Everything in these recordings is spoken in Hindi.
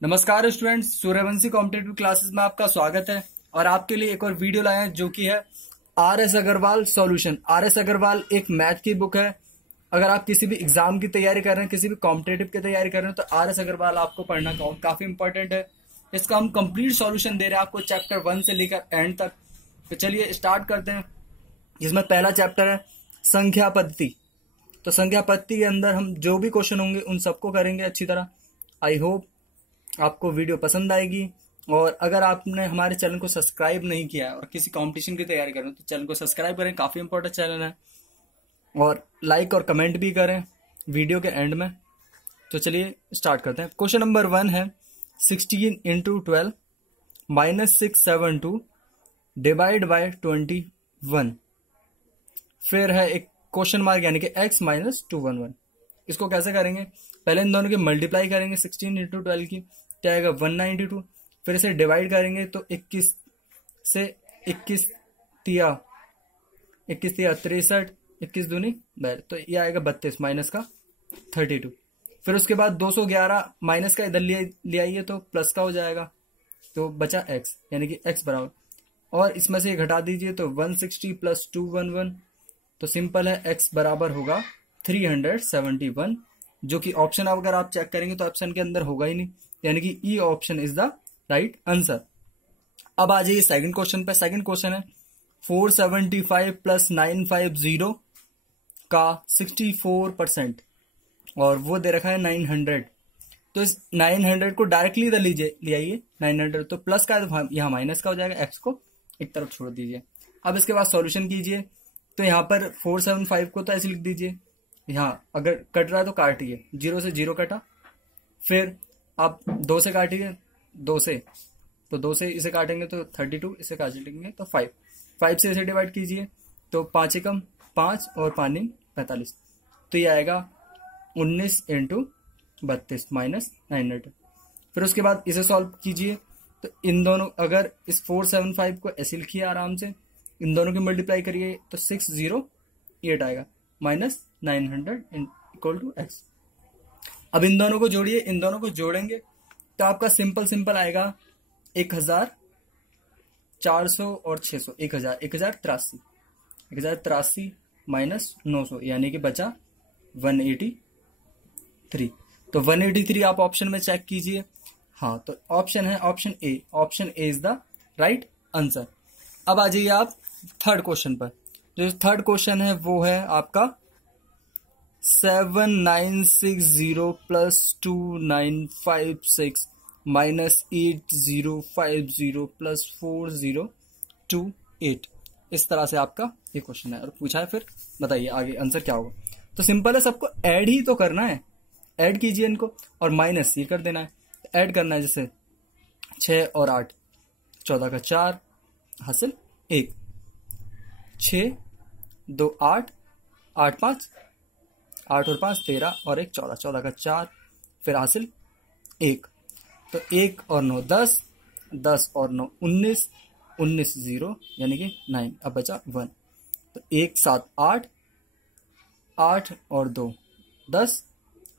नमस्कार स्टूडेंट्स, सूर्यवंशी कॉम्पिटेटिव क्लासेस में आपका स्वागत है। और आपके लिए एक और वीडियो लाए हैं जो कि है R S Agarwal solution. R S Agarwal एक मैथ की बुक है। अगर आप किसी भी एग्जाम की तैयारी कर रहे हैं, किसी भी कॉम्पिटेटिव की तैयारी कर रहे हैं, तो आर एस अग्रवाल आपको पढ़ना काफी इंपॉर्टेंट है। इसका हम कंप्लीट सॉल्यूशन दे रहे हैं आपको चैप्टर 1 से लेकर एंड तक। तो चलिए स्टार्ट करते हैं। जिसमें पहला चैप्टर है संख्या पद्धति। तो संख्या पद्धति के अंदर हम जो भी क्वेश्चन होंगे उन सबको करेंगे अच्छी तरह। आई होप आपको वीडियो पसंद आएगी। और अगर आपने हमारे चैनल को सब्सक्राइब नहीं किया है और किसी कंपटीशन की तैयारी कर रहे हो तो चैनल को सब्सक्राइब करें, काफी इंपॉर्टेंट चैनल है। और लाइक और कमेंट भी करें वीडियो के एंड में। तो चलिए स्टार्ट करते हैं। क्वेश्चन नंबर 1 है 16 इंटू 12 -672 डिवाइड बाय 21। फिर है एक क्वेश्चन मार्क यानी कि x -211। इसको कैसे करेंगे? पहले इन दोनों की मल्टीप्लाई करेंगे 16 इंटू 12 की, क्या आएगा 192। फिर इसे डिवाइड करेंगे तो 21 से 21 तिया 63, 21 दूनी 12, तो ये आएगा 32 माइनस का 32। फिर उसके बाद 211 माइनस का इधर ले आइए तो प्लस का हो जाएगा, तो बचा x यानी कि x बराबर। और इसमें से घटा दीजिए तो 160 प्लस 211, तो सिंपल है x बराबर होगा 371, जो कि ऑप्शन अगर आप चेक करेंगे तो ऑप्शन के अंदर होगा ही नहीं, यानी कि E option is the right answer. अब आ जाइए सेकंड क्वेश्चन पे। सेकंड क्वेश्चन है 475 प्लस 950 का 64% और वो दे रखा है 900। तो इस 900 को डायरेक्टली इधर ले आइए 900, तो प्लस का है यहाँ माइनस का हो जाएगा, एक्स को एक तरफ छोड़ दीजिए। अब इसके बाद सॉल्यूशन कीजिए। तो यहाँ पर 475 को तो ऐसे लिख दीजिए, यहाँ अगर कट रहा है तो काटिए, 0 से 0 कटा। फिर आप 2 से काटिए, 2 से, तो 2 से इसे काटेंगे तो 32, इसे काटेंगे तो 5 से इसे डिवाइड कीजिए तो 5 एकम 5 और 5 45, तो ये आएगा 19 इंटू 32 माइनस 900। फिर उसके बाद इसे सॉल्व कीजिए। तो इन दोनों, अगर इस 475 को ऐसे लिखिए आराम से, इन दोनों की मल्टीप्लाई करिए तो 608 आएगा माइनस 900 इक्वल टू एक्स। अब इन दोनों को जोड़िए, इन दोनों को जोड़ेंगे तो आपका सिंपल आएगा 1400 और 600 1083 माइनस 900 यानी कि बचा 183। तो 183 आप ऑप्शन में चेक कीजिए। हाँ, तो ऑप्शन है option A is the right answer. अब आ जाइए आप थर्ड क्वेश्चन पर। जो थर्ड क्वेश्चन है वो है आपका 7960 प्लस 2956 माइनस 8050 प्लस 4028। इस तरह से आपका ये क्वेश्चन है और पूछा है। फिर बताइए आगे आंसर क्या होगा। तो सिंपल है, सबको ऐड ही तो करना है, ऐड कीजिए इनको और माइनस ये कर देना है। ऐड करना है, जैसे 6 और 8 14 का 4 हासिल 1, 6 2 8 8 5 8 और 5 13 और 1 14, 14 का 4 फिर हासिल 1, तो 1 और 9 10, 10 और 9 19, 19 0 यानी कि 9। अब बचा 1, तो 1 7 8, 8 और 2 10,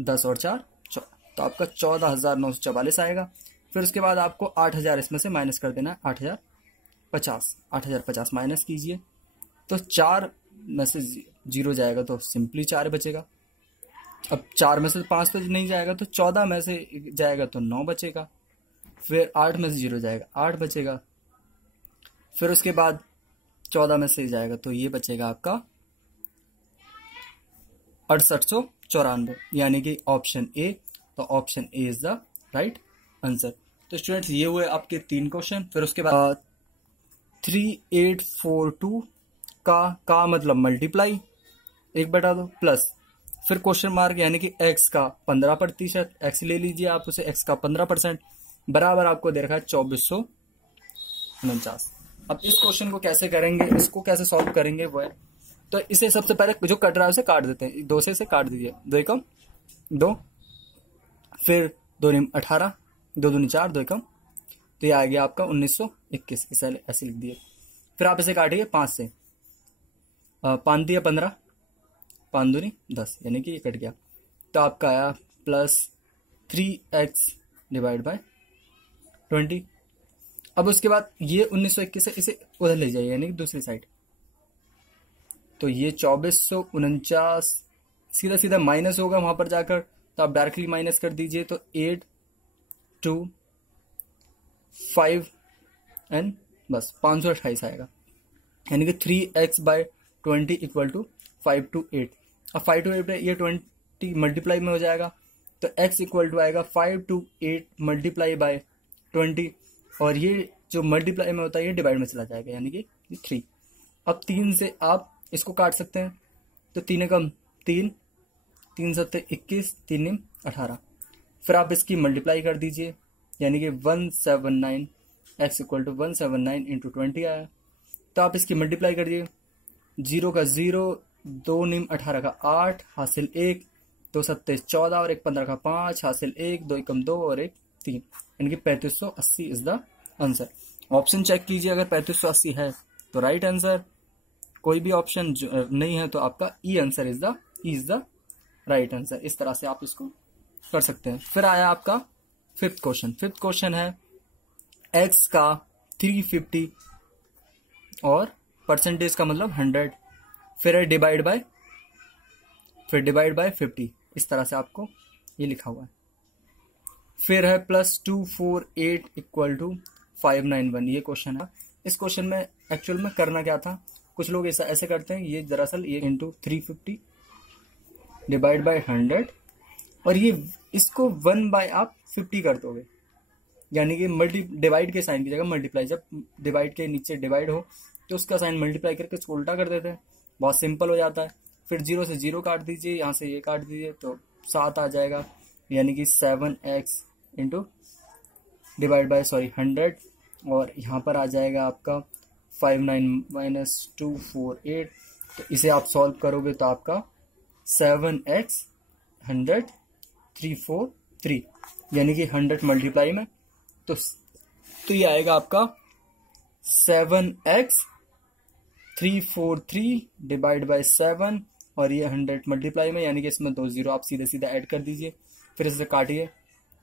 10 और 4 14, तो आपका 14,944 आएगा। फिर उसके बाद आपको 8,000 इसमें से माइनस कर देना है, 8,050 माइनस कीजिए तो 4 में से 0 जाएगा तो सिंपली 4 बचेगा। अब 4 में से 5 तो नहीं जाएगा, तो 14 में से जाएगा तो 9 बचेगा। फिर 8 में से 0 जाएगा 8 बचेगा। फिर उसके बाद 14 में से जाएगा तो ये बचेगा आपका 6894 यानी कि ऑप्शन ए। तो option A is the right answer. तो स्टूडेंट्स ये हुए आपके 3 क्वेश्चन। फिर उसके बाद 3842 का मतलब मल्टीप्लाई 1/2 प्लस, फिर क्वेश्चन मार्क यानी कि x का 15%, x ले लीजिए आप उसे, x का 15% बराबर आपको दे रखा है 2449। अब इस क्वेश्चन को कैसे करेंगे, इसको कैसे सॉल्व करेंगे वो है, तो इसे सबसे पहले जो कट रहा है उसे काट देते हैं, 2 से इसे काट दीजिए, 2 एकम 2, फिर 2 दूनी 18, 2 दूनी 4, 2 एकम, तो ये आ गया आपका 1921, इसे ऐसे लिख दिए। फिर आप इसे काटिए 5 से, 5 दिया 15, 5 दूनी 10 यानी कि ये कट गया, तो आपका आया +3x डिवाइड बाय 20। अब उसके बाद ये 1921 से इसे उधर ले जाइए यानी कि दूसरी साइड, तो ये 2449 सीधा सीधा माइनस होगा वहां पर जाकर, तो आप डायरेक्टली माइनस कर दीजिए, तो 8 2 5 एंड बस 528 आएगा, यानी कि 3x bye 20 equal to 5 to 8। अब 5 to 8 ये 20 मल्टीप्लाई में हो जाएगा, तो x इक्वल टू आएगा 5 to 8 मल्टीप्लाई बाय 20, और ये जो मल्टीप्लाई में होता है ये डिवाइड में चला जाएगा, यानी कि 3। अब 3 से आप इसको काट सकते हैं, तो 3 एकम 3, 3 सत्ते 21, 3 निम 18। फिर आप इसकी मल्टीप्लाई कर दीजिए, यानी कि 179, x इक्वल टू 179 इंटू 20 आया। तो आप इसकी मल्टीप्लाई कर दिए, 0 का 0, 2 निम 18 का 8, हासिल 1, 2 सत्ते 14 और 1 15 का 5, हासिल 1, 2 एकम 2 और 1 3, यानी कि 3580 is the answer. Option check कीजिए, अगर 3580 है तो राइट आंसर, कोई भी ऑप्शन नहीं है तो आपका ई answer is the right answer. इस तरह से आप इसको कर सकते हैं। फिर आया आपका फिफ्थ क्वेश्चन। फिफ्थ क्वेश्चन है x का 350 और परसेंटेज का मतलब 100, फिर है डिवाइड बाय 50। इस तरह से आपको ये लिखा हुआ है। फिर है +248 इक्वल टू 591, ये क्वेश्चन है। इस क्वेश्चन में एक्चुअल में करना क्या था, कुछ लोग ऐसा ऐसे करते हैं, ये दरअसल ये इंटू 350 डिवाइड बाय 100, और ये इसको 1 बाय आप 50 कर दोगे, यानी कि डिवाइड के साइन की जगह मल्टीप्लाई। जब डिवाइड के नीचे डिवाइड हो तो उसका साइन मल्टीप्लाई करके उसको उल्टा कर देते हैं, बहुत सिंपल हो जाता है। फिर 0 से 0 काट दीजिए, यहाँ से ये काट दीजिए, तो 7 आ जाएगा, यानी कि 7x इंटू डिवाइड बाय 100, और यहाँ पर आ जाएगा आपका 59 - 248। तो इसे आप सॉल्व करोगे तो आपका 7x 100 343, यानी कि 100 मल्टीप्लाई में, तो ये आएगा आपका 7x 343 डिवाइड बाय 7, और ये 100 मल्टीप्लाई में, यानी कि इसमें 2 0 आप सीधे सीधे ऐड कर दीजिए। फिर इसे काटिए,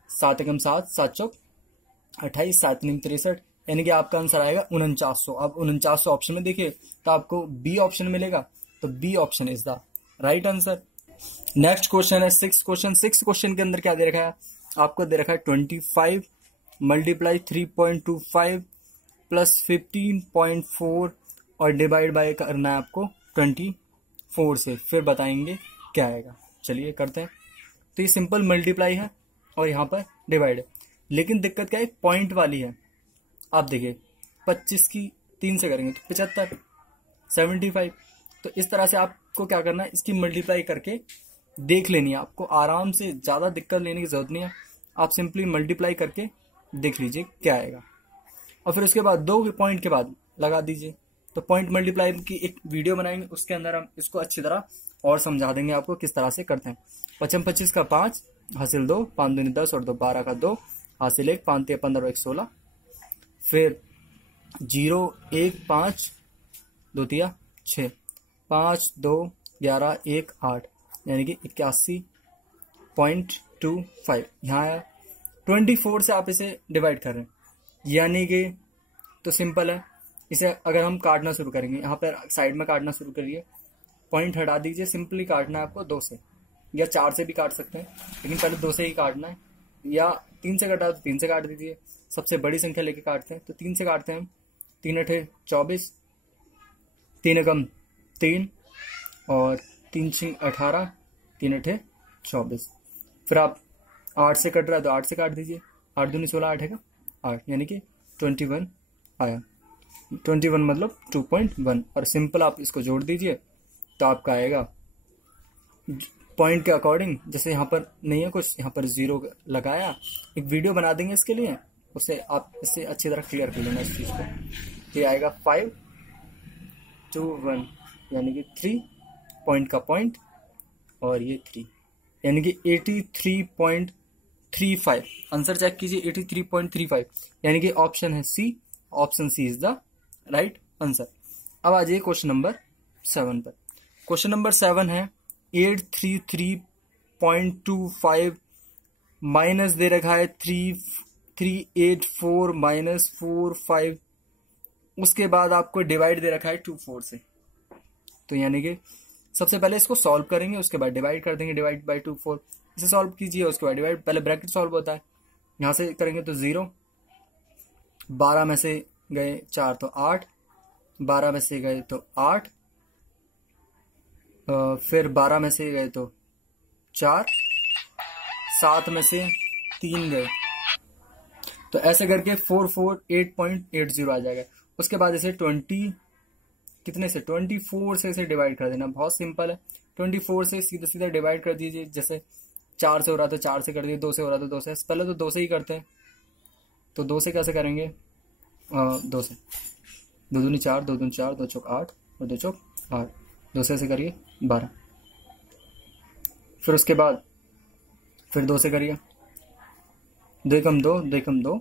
7 एकम 7, 7 चौक 28, 7 निम 63, यानी कि आपका आंसर आएगा 4900। अब 4900 ऑप्शन में देखिए तो आपको बी ऑप्शन मिलेगा, तो B option is the right answer. Next question है सिक्स क्वेश्चन के अंदर क्या दे रखा है, आपको दे रखा है 25 मल्टीप्लाई 3.25 प्लस 15.4 और डिवाइड बाय करना है आपको 24 से, फिर बताएंगे क्या आएगा। चलिए करते हैं। तो ये सिंपल मल्टीप्लाई है और यहाँ पर डिवाइड है, लेकिन दिक्कत क्या है, पॉइंट वाली है। आप देखिए 25 की 3 से करेंगे तो 75, 75। तो इस तरह से आपको क्या करना है, इसकी मल्टीप्लाई करके देख लेनी है, आपको आराम से, ज्यादा दिक्कत लेने की जरूरत नहीं है। आप सिंपली मल्टीप्लाई करके देख लीजिए क्या आएगा, और फिर उसके बाद 2 पॉइंट के बाद लगा दीजिए। तो पॉइंट मल्टीप्लाई की एक वीडियो बनाएंगे, उसके अंदर हम इसको अच्छी तरह और समझा देंगे आपको किस तरह से करते हैं। 25 25 का 5 हासिल 2, 5 दूनी 10 और 2 12 का 2 हासिल 1, 5 3 15 और 1 16। फिर 0 1 5 2 3 6, 5 2 11 1 8, यानी कि 81.25 यहाँ आया। 24 से आप इसे डिवाइड कर रहे हैं, यानी कि तो सिंपल है। इसे अगर हम काटना शुरू करेंगे, यहाँ पर साइड में काटना शुरू करिए, पॉइंट हटा दीजिए, सिंपली काटना है आपको 2 से, या 4 से भी काट सकते हैं, लेकिन पहले 2 से ही काटना है, या 3 से काटा तो 3 से काट दीजिए। सबसे बड़ी संख्या लेके काटते हैं, तो 3 से काटते हैं। 3 8 24, 3 एकम 3 और 3 6 18, 3 8 24। फिर आप 8 से कट रहा है तो 8 से काट दीजिए, 8 दूनी 16, 8 है का 8, यानी कि 21 आया। 21 मतलब 2.1, और सिंपल आप इसको जोड़ दीजिए तो आपका आएगा पॉइंट के अकॉर्डिंग। जैसे यहाँ पर नहीं है कुछ, यहाँ पर 0 लगाया, एक वीडियो बना देंगे इसके लिए, उसे आप इससे अच्छी तरह क्लियर कर लेना इस चीज को। ये आएगा 5 2 1, यानी कि 3 पॉइंट का पॉइंट और ये 3, यानी कि 83.35। आंसर चेक कीजिए, 83.35, यानी कि ऑप्शन है C, option C is the right answer. अब आ जाइए क्वेश्चन नंबर 7 पर। क्वेश्चन नंबर 7 है 833.25 माइनस दे रखा है 384 माइनस 45, उसके बाद आपको डिवाइड दे रखा है 24 से। तो यानी कि सबसे पहले इसको सॉल्व करेंगे, उसके बाद डिवाइड कर देंगे, डिवाइड बाई 24। इसे सॉल्व कीजिए, उसके बाद डिवाइड, पहले ब्रैकेट सॉल्व होता है, यहाँ से करेंगे तो 0, 12 में से गए 4 तो 8, 12 में से गए तो 8, फिर 12 में से गए तो 4, 7 में से 3 गए, तो ऐसे करके 448.80 आ जाएगा। उसके बाद इसे 24 से इसे डिवाइड कर देना, बहुत सिंपल है। 24 से सीधा सीधा डिवाइड कर दीजिए, जैसे 4 से हो रहा तो 4 से कर दीजिए, 2 से हो रहा तो 2 से, पहले तो 2 से ही करते हैं, तो 2 से कैसे करेंगे, 2 से, 2 दूनी 4, 2 दूनी 4, 2 चौक 8 और 2 चौक 8, 2 से करिए 12, फिर उसके बाद फिर 2 से करिए, 2 एकम 2, 2 एकम 2,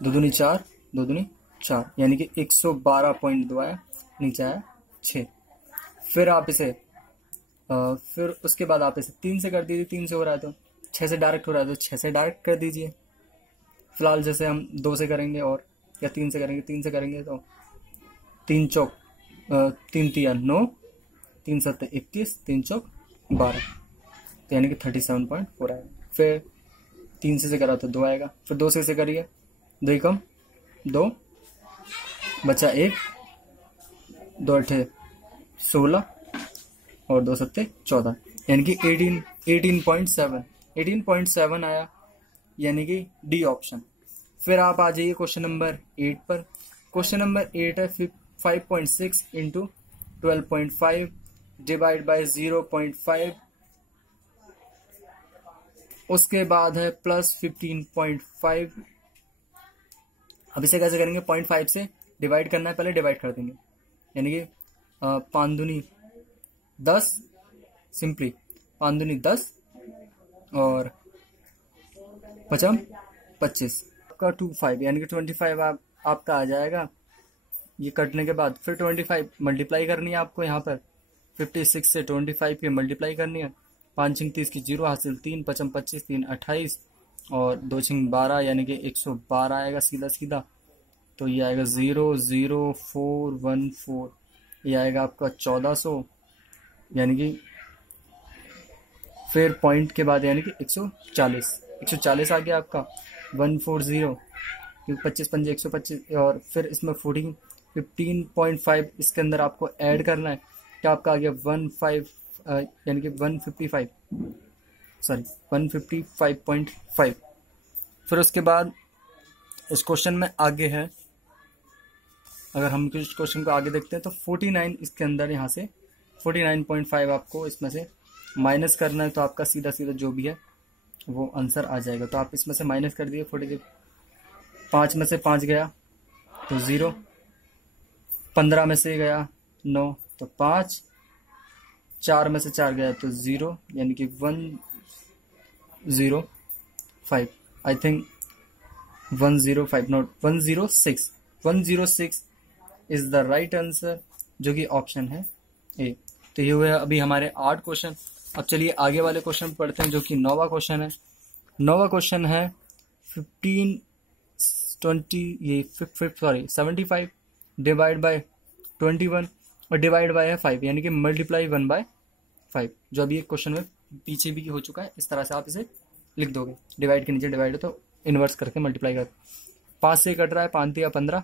2 दूनी 4, 2 दूनी 4, यानी कि 112.2 आया, नीचे आया 6। फिर आप इसे फिर उसके बाद आप इसे 3 से कर दीजिए, 3 से हो रहा है तो 6 से डायरेक्ट हो रहा है तो 6 से डायरेक्ट कर दीजिए। फिलहाल जैसे हम 2 से करेंगे और या 3 से करेंगे, 3 से करेंगे तो 3 चौक 3 तिया 9, 3 सत्ते 21, 3 चौक 12, तो यानी कि 37.4 आएगा। फिर 3 से करा तो 2 आएगा, फिर 2 से करिए, 2 एकम 2, बचा 1, 2 अठे 16 और 2 सत्ते 14, यानी कि 18.7 आया, यानी कि डी ऑप्शन। फिर आप आ जाइए क्वेश्चन नंबर 8 पर। क्वेश्चन नंबर 8 है 5.6 इंटू 12.5 डिवाइड बाय 0.5, उसके बाद है प्लस 15.5। अब इसे कैसे करेंगे, 0.5 से डिवाइड करना है, पहले डिवाइड कर देंगे, यानी कि 5 दूनी 10, सिंपली 5 दूनी 10 और 5 25 आपका 25, यानी कि 25 आपका आ जाएगा। ये कटने के बाद फिर 25 मल्टीप्लाई करनी है आपको, यहाँ पर 56 से 25 की मल्टीप्लाई करनी है, 5 छिंग 30 की 0 हासिल 3, 5 25, 3 28 और 2 छिंग 12, यानी कि 112 आएगा सीधा सीधा। तो ये आएगा 00414, ये आएगा आपका 1400, यानी कि फिर पॉइंट के बाद यानी कि 140 आ गया आपका 140, क्योंकि 25 पंजे 125, और फिर इसमें 15.5 इसके अंदर आपको ऐड करना है, क्या आपका आ गया 15, यानी कि 155.5। फिर उसके बाद इस क्वेश्चन में आगे है, अगर हम इस क्वेश्चन को आगे देखते हैं तो 49 इसके अंदर, यहाँ से 49.5 आपको इसमें से माइनस करना है, तो आपका सीधा सीधा जो भी है वो आंसर आ जाएगा। तो आप इसमें से माइनस कर दिए 46, 5 में से 5 गया तो 0, 15 में से गया 9 तो 5, 4 में से 4 गया तो 0, यानी कि 105, I think 105 not 106, 106 is the right answer, जो कि ऑप्शन है ए। तो ये हुए अभी हमारे 8 क्वेश्चन। अब चलिए आगे वाले क्वेश्चन पढ़ते हैं, जो कि 9वां क्वेश्चन है। 9वां क्वेश्चन है 75 डिवाइड बाय 21 और डिवाइड बाय है 5, यानी कि मल्टीप्लाई 1/5, जो अभी एक क्वेश्चन में पीछे भी हो चुका है। इस तरह से आप इसे लिख दोगे, डिवाइड के नीचे डिवाइड हो तो इन्वर्स करके मल्टीप्लाई कर। 5 से कट रहा है, 5 दिया 15,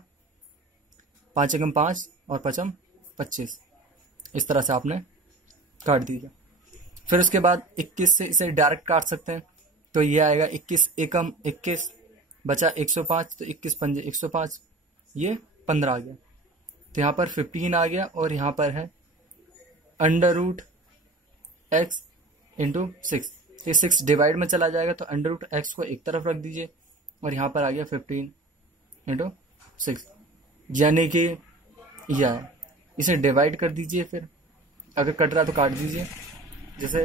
5 एकम 5 और 5 25, इस तरह से आपने काट दीजिए। फिर उसके बाद 21 से इसे डायरेक्ट काट सकते हैं, तो ये आएगा 21 एकम 21, बचा 105, तो 21 पंजे 105, ये 15 आ गया। तो यहाँ पर 15 आ गया, और यहाँ पर है अंडर रूट एक्स इंटू 6, ये 6 डिवाइड में चला जाएगा, तो अंडर रूट एक्स को एक तरफ रख दीजिए, और यहाँ पर आ गया 15 इंटू 6, यानी कि यह इसे डिवाइड कर दीजिए। फिर अगर कट रहा तो काट दीजिए, जैसे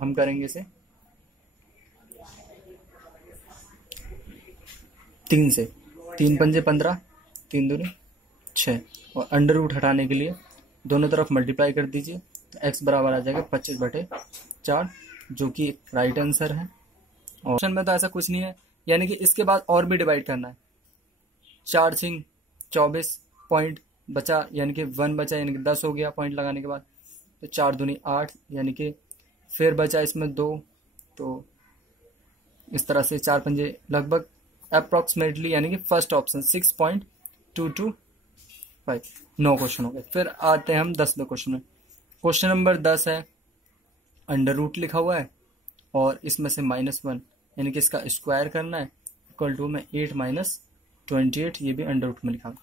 हम करेंगे इसे 3 से, 3 पंजे 15, 3 दूनी 6, और अंडर रूट हटाने के लिए दोनों तरफ मल्टीप्लाई कर दीजिए, तो x बराबर आ जाएगा 25/4, जो कि राइट आंसर है। ऑप्शन में तो ऐसा कुछ नहीं है, यानी कि इसके बाद और भी डिवाइड करना है। 4 सिंह 24 पॉइंट बचा, यानी कि 1 बचा, यानी कि 10 हो गया पॉइंट लगाने के बाद। तो 4 दूनी 8, यानी कि फिर बचा इसमें 2। तो इस तरह से 4 पंजे लगभग अप्रोक्सीमेटली, यानी कि फर्स्ट ऑप्शन 6.225। 9 क्वेश्चन हो गए। फिर आते हैं हम 10वें क्वेश्चन में। क्वेश्चन नंबर 10 है, अंडर रूट लिखा हुआ है और इसमें से -1, यानी कि इसका स्क्वायर करना है, इक्वल टू में 8 माइनस 28, ये भी अंडर रूट में लिखा हुआ।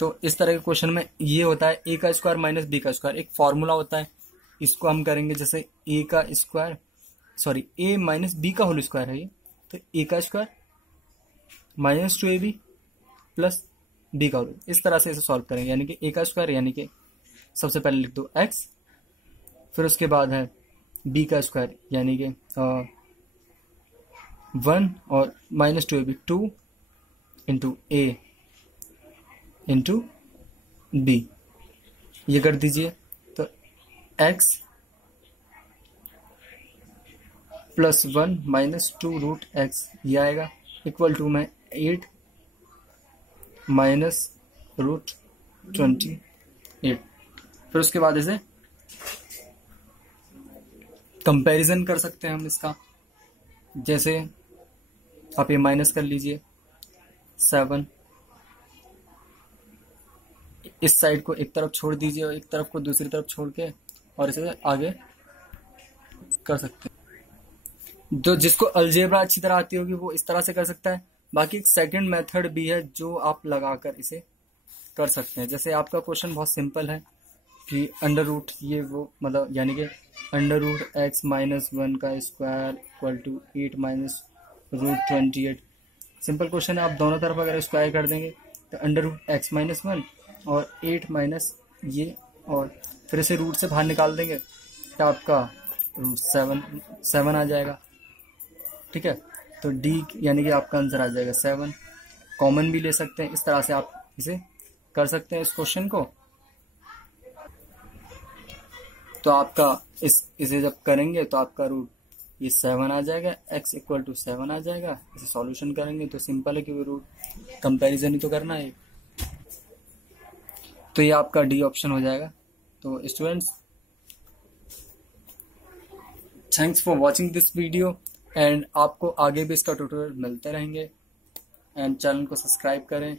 तो इस तरह के क्वेश्चन में ये होता है a का स्क्वायर माइनस b का स्क्वायर, एक फॉर्मूला होता है। इसको हम करेंगे जैसे a का square, sorry a minus b का होल स्क्वायर है ये, तो a का square minus 2ab plus b का होल, इस तरह से इसे सॉल्व करेंगे। यानी कि a का स्क्वायर, यानी कि सबसे पहले लिख दो x, फिर उसके बाद है b का स्क्वायर, यानी कि 1 और minus 2ab 2 into a into B, ये कर दीजिए। तो x plus 1 minus 2 root x ये आएगा, इक्वल टू में 8 माइनस रूट 28। फिर उसके बाद इसे कंपैरिजन कर सकते हैं हम इसका, जैसे आप ये माइनस कर लीजिए 7, इस साइड को एक तरफ छोड़ दीजिए और एक तरफ को दूसरी तरफ छोड़ के, और इसे आगे कर सकते हैं। जो जिसको अलजेब्रा अच्छी तरह आती होगी वो इस तरह से कर सकता है। बाकी एक सेकंड मेथड भी है जो आप लगाकर इसे कर सकते हैं। जैसे आपका क्वेश्चन बहुत सिंपल है कि अंडर रूट ये वो, मतलब यानी कि अंडर रूट एक्स माइनस 1 का square equal to 8 minus root 28। Simple question है, आप दोनों तरफ अगर स्क्वायर कर देंगे तो अंडर रूट एक्स माइनस 1 और 8 माइनस ये, और फिर इसे रूट से बाहर निकाल देंगे तो आपका रूट 7 आ जाएगा। ठीक है, तो डी यानी कि आपका आंसर आ जाएगा 7। कॉमन भी ले सकते हैं, इस तरह से आप इसे कर सकते हैं इस क्वेश्चन को। तो आपका इसे जब करेंगे तो आपका रूट ये 7 आ जाएगा, x इक्वल टू 7 आ जाएगा। इसे सॉल्यूशन करेंगे तो सिंपल है कि वो रूट कंपैरिजन ही तो करना है, तो ये आपका डी ऑप्शन हो जाएगा। तो students, thanks for watching this video, and आपको आगे भी इसका ट्यूटोरियल मिलते रहेंगे। एंड चैनल को सब्सक्राइब करें